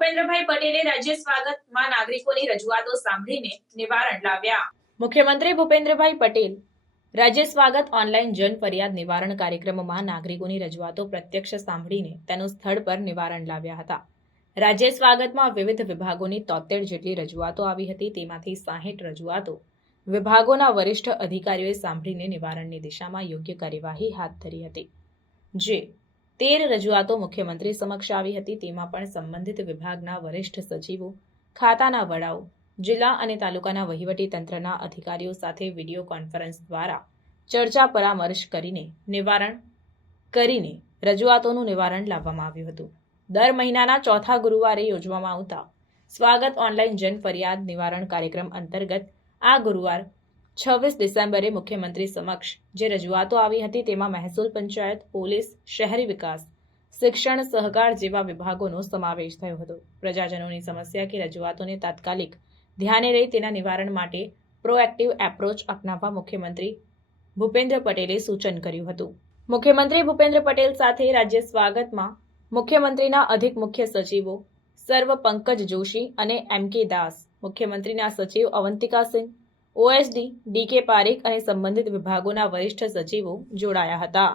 ભૂપેન્દ્રભાઈ પટેલે રાજ્ય સ્વાગતમાં નાગરિકોની રજૂઆતો સાંભળીને નિવારણ લાવ્યા. મુખ્યમંત્રી ભૂપેન્દ્રભાઈ પટેલ રાજ્ય સ્વાગત ઓનલાઈન જન ફરિયાદ નિવારણ કાર્યક્રમમાં નાગરિકોની રજૂઆતો પ્રત્યક્ષ સાંભળીને તેનું સ્થળ પર નિવારણ લાવ્યા હતા. રાજ્ય સ્વાગતમાં વિવિધ વિભાગોની તોતેર જેટલી રજૂઆતો આવી હતી, તેમાંથી સાહીઠ રજૂઆતો વિભાગોના વરિષ્ઠ અધિકારીઓએ સાંભળીને નિવારણની દિશામાં યોગ્ય કાર્યવાહી હાથ ધરી હતી. જે તેર રજૂઆતો મુખ્યમંત્રી સમક્ષ આવી હતી. તેમાં પણ સંબંધિત વિભાગના વરિષ્ઠ સચિવો, ખાતાના વડાઓ, જિલ્લા અને તાલુકાના વહીવટી તંત્રના અધિકારીઓ સાથે વીડિયો કોન્ફરન્સ દ્વારા ચર્ચા પરામર્શ કરીને નિવારણ કરીને રજૂઆતોનું નિવારણ લાવવામાં આવ્યું હતું. દર મહિનાના ચોથા ગુરુવારે યોજવામાં આવતા સ્વાગત ઓનલાઈન જન ફરિયાદ નિવારણ કાર્યક્રમ અંતર્ગત આ ગુરુવાર છવ્વીસ ડિસેમ્બરે મુખ્યમંત્રી સમક્ષ જે રજૂઆતો આવી હતી તેમાં મહેસૂલ પંચાયત, પોલીસ, શહેરી વિકાસ, શિક્ષણ, સહકાર જેવા વિભાગોનો સમાવેશ થયો હતો. પ્રજાજનોની સમસ્યા કે રજૂઆતોને તાત્કાલિક ધ્યાને લઈ તેના નિવારણ માટે પ્રોએક્ટિવ એપ્રોચ અપનાવવા મુખ્યમંત્રી ભૂપેન્દ્ર પટેલે સૂચન કર્યું હતું. મુખ્યમંત્રી ભૂપેન્દ્ર પટેલ સાથે રાજ્ય સ્વાગતમાં મુખ્યમંત્રીના અધિક મુખ્ય સચિવો સર્વ પંકજ જોશી અને એમ કે દાસ, મુખ્યમંત્રીના સચિવ અવંતિકા સિંહ ઓએસડી ડીકે પારેખ અને સંબંધિત વિભાગોના વરિષ્ઠ સચિવો જોડાયા હતા.